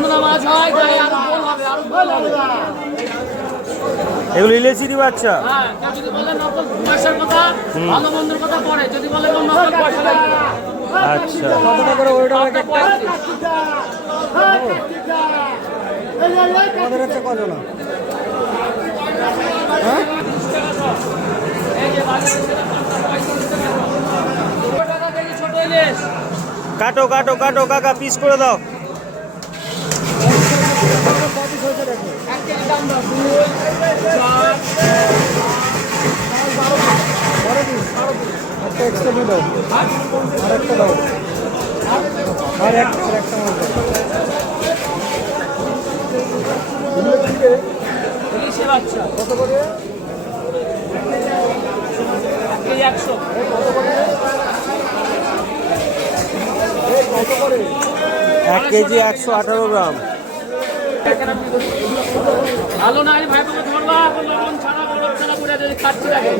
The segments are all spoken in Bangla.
চন্দনা মাছ হয় তাই আরো বল হবে, আরো বল হবে। এগুলো ইলেচিরি বাচ্চা। হ্যাঁ, কেউ যদি বলে নকল পয়সার কথা, ভালো মন্দের কথা পরে, যদি বলে নকল পয়সা লাগবে। আচ্ছা, কতটা করে ওইটা পাঁচটা 35। আমাদের হচ্ছে কত না? হ্যাঁ, এই যে বাজারে সেটা 35 টাকা। 2 টাকা কেজি ছোট ইলিশ। কাটো কাটো কাটো কাকা, পিস করে দাও। 35 হয়েছে দেখো। 1 কেজি দাম দাও। 2, 4, বড় পিস একটা এক্সট্রা দিয়ে দাও, আর একটা দাও, আর একটা মাছ দাও। ইলিশের বাচ্চা কত করে? 1 কেজি 100। কত করে? 1 কেজি 118 গ্রাম। ভালো না ভাই তোকে ধরবা, লবণ ছাড়া বরফ ছাড়া পুরো যদি খাচ্ছি দেখে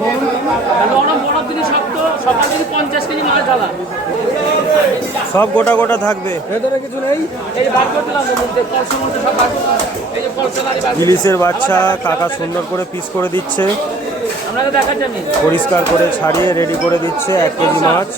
নরম বরফ যদি শক্ত, সকাল যদি 50 কেজি মাছ ঢালা। সব গোটা গোটা থাকবে। ভেতরে কিছু নেই? এই যে বার করে দিলাম মধ্যে কলসের মধ্যে সব বার করে দিলাম। এই যে কলসেলারি বার করে ইলিশের বাচ্চা কাকা সুন্দর করে পিস করে দিচ্ছে, আমরা তো দেখার জানি। পরিষ্কার করে ছাড়িয়ে রেডি করে দিচ্ছে 1 কেজি মাছ।